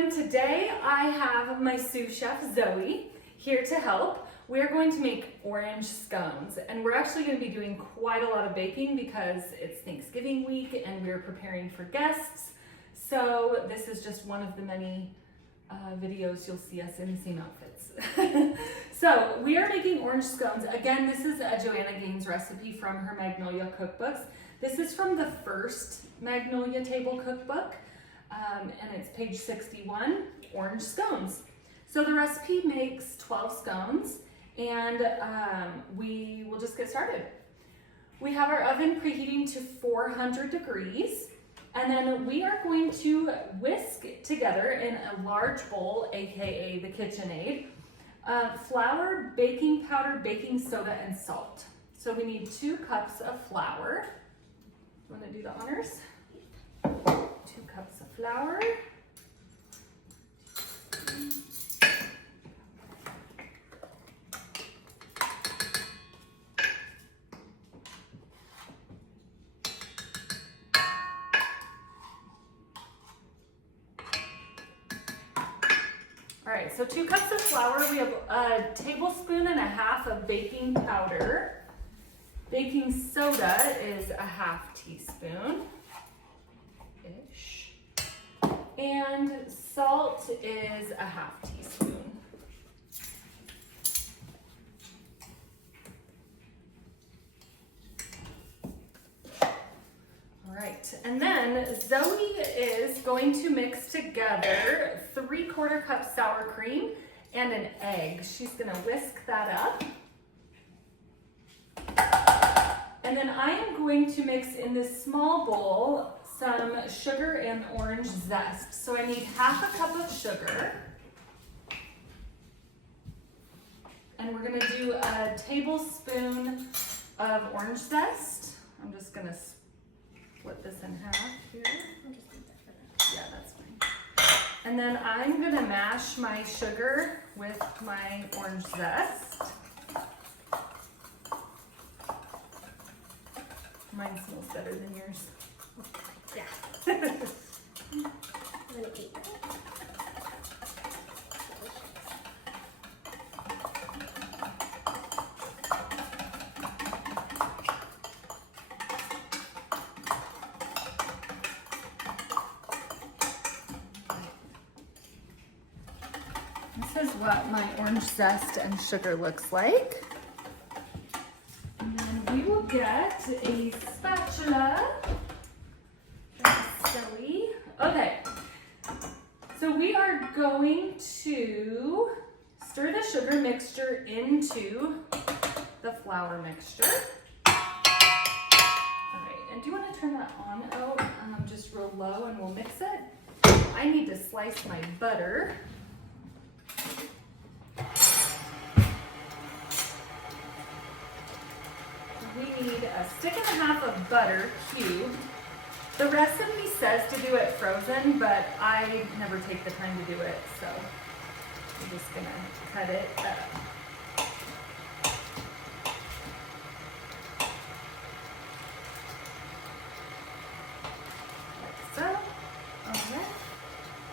everyone. Today I have my sous chef Zoe here to help. We're going to make orange scones, and we're actually going to be doing quite a lot of baking because it's Thanksgiving week and we're preparing for guests. So this is just one of the many videos you'll see us in the same outfits. So we are making orange scones. Again, this is a Joanna Gaines recipe from her Magnolia cookbooks. This is from the first Magnolia table cookbook, and it's page 61, orange scones. So the recipe makes 12 scones, and we will just get started. We have our oven preheating to 400 degrees, and then we are going to whisk together in a large bowl, aka the KitchenAid, flour, baking powder, baking soda, and salt. So we need 2 cups of flour. You want to do the honors? 2 cups of flour. All right, so 2 cups of flour. We have a tablespoon and a half of baking powder. Baking soda is a half teaspoon-ish. And salt is a half teaspoon. All right, and then Zoe is going to mix together 3/4 cup sour cream and an egg. She's gonna whisk that up. And then I am going to mix in this small bowl some sugar and orange zest. So I need half a cup of sugar. And we're gonna do a tablespoon of orange zest. I'm just gonna split this in half here. Yeah, that's fine. And then I'm gonna mash my sugar with my orange zest. Mine smells better than yours. Yeah. I'm gonna keep it. This is what my orange zest and sugar looks like. And then we will get a spatula. Zoe. Okay, so we are going to stir the sugar mixture into the flour mixture. All right, and do you want to turn that on out just real low and we'll mix it? I need to slice my butter. We need a stick and a half of butter cubed. The recipe says to do it frozen, but I never take the time to do it, so I'm just gonna cut it up. Like so. Alright.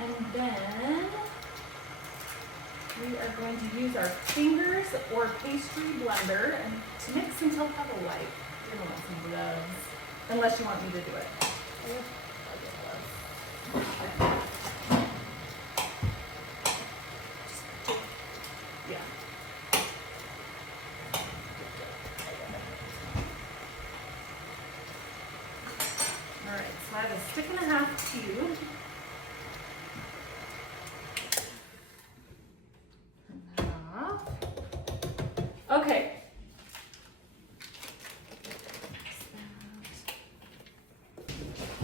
And then we are going to use our fingers or pastry blender and to mix until have a light. You're gonna want some gloves, unless you want me to do it. Yeah. All right, so I have a stick and a half cube. Okay.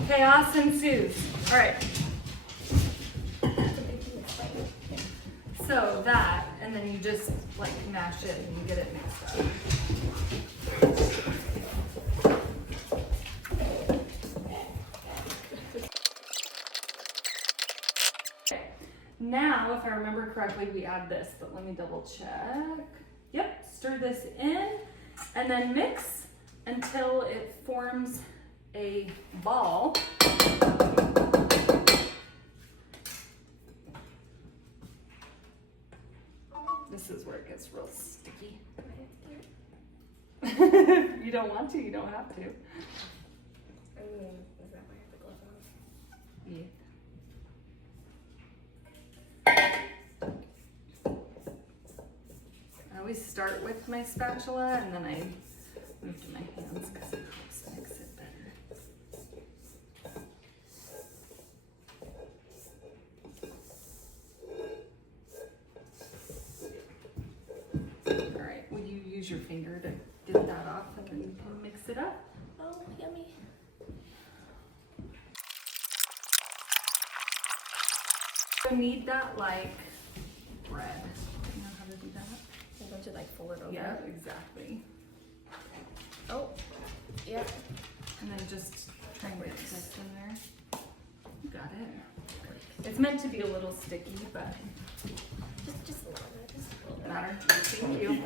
Chaos ensues. All right. So that, and then you just like mash it and you get it mixed up. Okay. Now, if I remember correctly, we add this, but let me double check. Yep, stir this in and then mix until it forms a ball. This is where it gets real sticky. Do I have to do it? You don't want to, you don't have to. I mean, is that why I have the glove on? Yeah. I always start with my spatula and then I move to my hands because it helps mix it better. All right, will you use your finger to get that off and then you can mix it up? Oh, yummy. So knead that like bread. You know how to do that? I'm going to like fold it over. Yeah, exactly. Oh, yep. And then just try and get this in there. You got it. It's meant to be a little sticky, but Just a little bit. Just a little bit. matter. Thank you.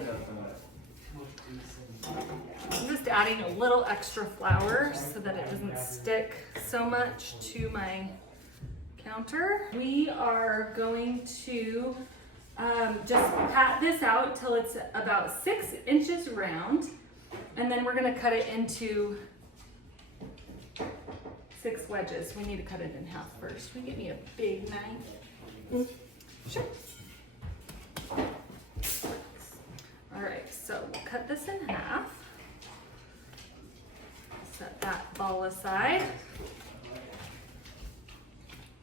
I'm just adding a little extra flour so that it doesn't stick so much to my counter. We are going to just pat this out till it's about 6 inches round, and then we're gonna cut it into 6 wedges. We need to cut it in half first. Will you get me a big knife? Sure. All right, so we'll cut this in half. Set that ball aside.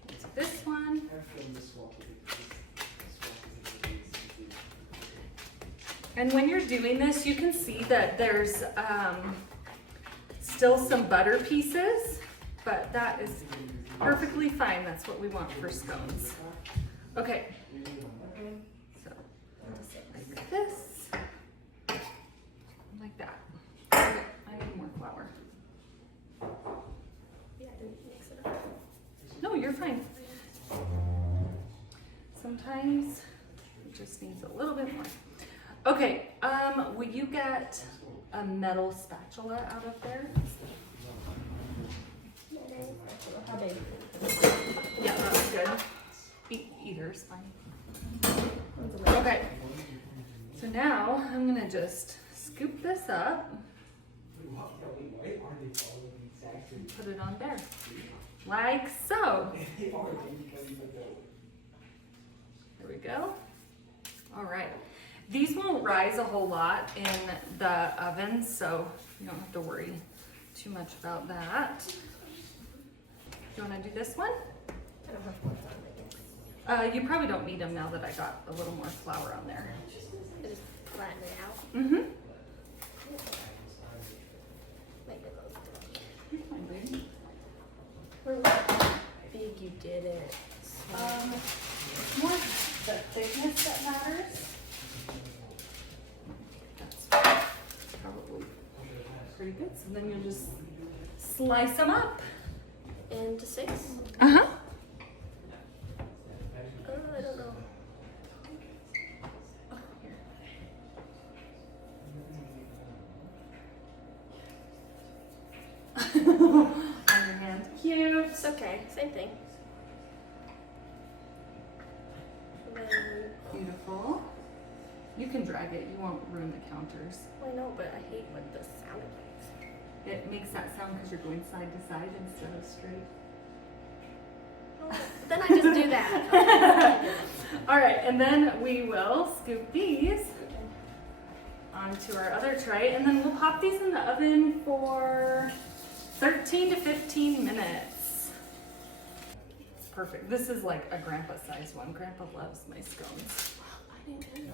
To this one. And when you're doing this, you can see that there's still some butter pieces, but that is perfectly fine. That's what we want for scones. Okay, so like this, like that. Okay, I need more flour. Yeah, I didn't mix it up. No, you're fine. Sometimes it just needs a little bit more. Okay, will you get a metal spatula out of there? How big? Yeah, that's good. Either is fine. Okay, so now I'm gonna just scoop this up and put it on there, like so. There we go. All right. These won't rise a whole lot in the oven, so you don't have to worry too much about that. Do you want to do this one? I don't have gloves on, I guess. You probably don't need them now that I got a little more flour on there. I just flatten it out. Mm-hmm. Make it those. You're fine, baby. Remember how big you did it. It's more the thickness that matters. That's probably pretty good. So then you'll just slice them up. Into 6? Uh-huh. I don't know. On your hand. Cute. It's okay. Same thing. And then, Beautiful. You can drag it. You won't ruin the counters. I know, but I hate what the sound makes. It makes that sound because you're going side to side instead of straight. Oh, then I just do that. All right, and then we will scoop these onto our other tray, and then we'll pop these in the oven for 13 to 15 minutes. Perfect. This is like a grandpa size one. Grandpa loves my scones. I didn't know.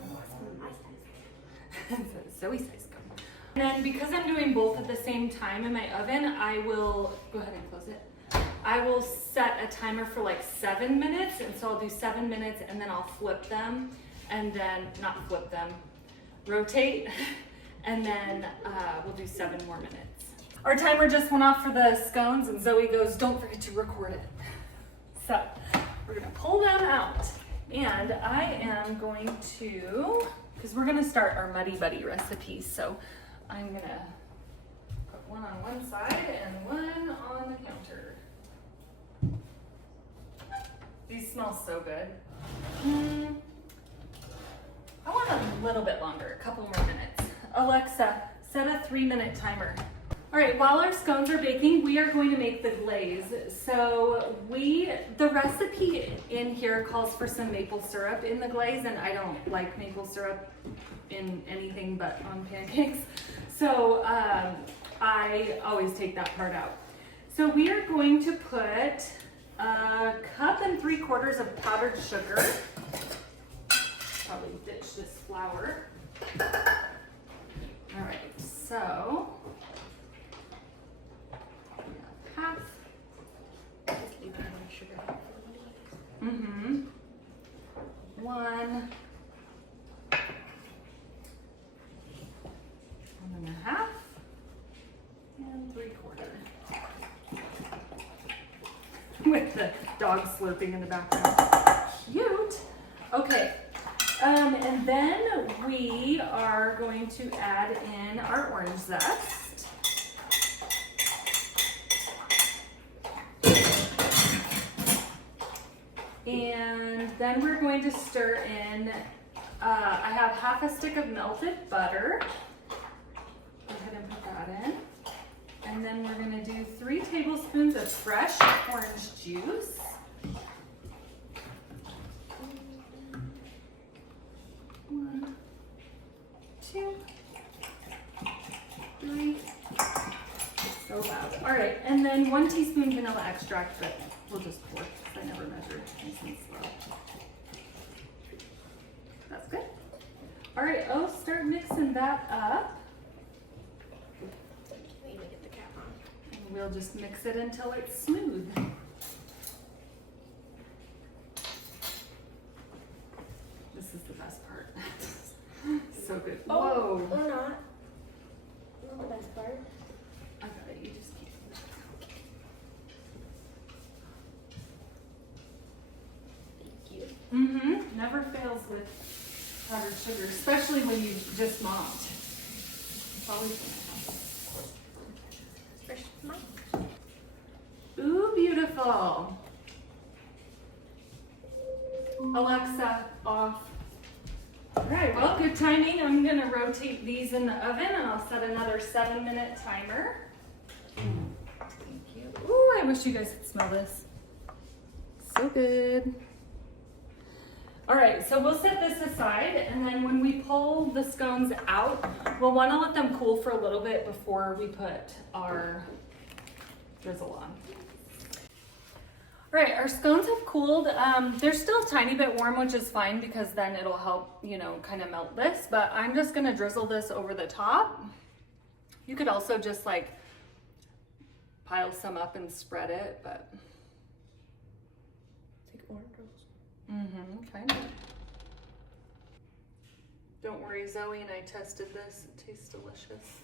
It's a Zoe size scone. And then because I'm doing both at the same time in my oven, I will go ahead and close it. I will set a timer for like 7 minutes, and so I'll do 7 minutes, and then I'll flip them, and then not flip them, rotate, and then we'll do 7 more minutes. Our timer just went off for the scones, and Zoe goes, "Don't forget to record it." So we're gonna pull them out, and I am going to, because we're gonna start our Muddy Buddy recipe, so I'm gonna put one on one side and one on the counter. These smell so good. I want a little bit longer, a couple more minutes. Alexa, set a 3-minute timer. All right, while our scones are baking, we are going to make the glaze. So the recipe in here calls for some maple syrup in the glaze, and I don't like maple syrup in anything but on pancakes. So I always take that part out. So we are going to put 1 3/4 cups of powdered sugar. Probably ditch this flour. All right, so half. Just leave the sugar out for the one. Mm-hmm. 1 1.5 and 3/4. With the dog slurping in the background. Cute. Okay. And then we are going to add in our orange zest. And then we're going to stir in, I have half a stick of melted butter. Go ahead and put that in. And then we're gonna do 3 tablespoons of fresh orange juice. 1, 2, 3. So loud. All right, and then 1 teaspoon vanilla extract, but we'll just pour because I never measured. Nice and slow. That's good. All right, I'll start mixing that up. Let me get the cap on. And we'll just mix it until it's smooth. This is the best part. So good. Whoa. Or not. Not the best part. I got it. You just keep. Thank you. Mm-hmm. Never fails with powdered sugar, especially when you just mopped. It's always Fresh mine. gonna help. Ooh, beautiful. Alexa, off. All right, well, good timing. I'm gonna rotate these in the oven and I'll set another 7-minute timer. Thank you. Ooh, I wish you guys could smell this. So good. All right, so we'll set this aside, and then when we pull the scones out, we'll want to let them cool for a little bit before we put our drizzle on. All right, our scones have cooled. They're still a tiny bit warm, which is fine because then it'll help, you know, kind of melt this, but I'm just gonna drizzle this over the top. You could also just like pile some up and spread it, but. Take orange rolls. Mm-hmm, kind of. Don't worry, Zoe and I tested this. It tastes delicious.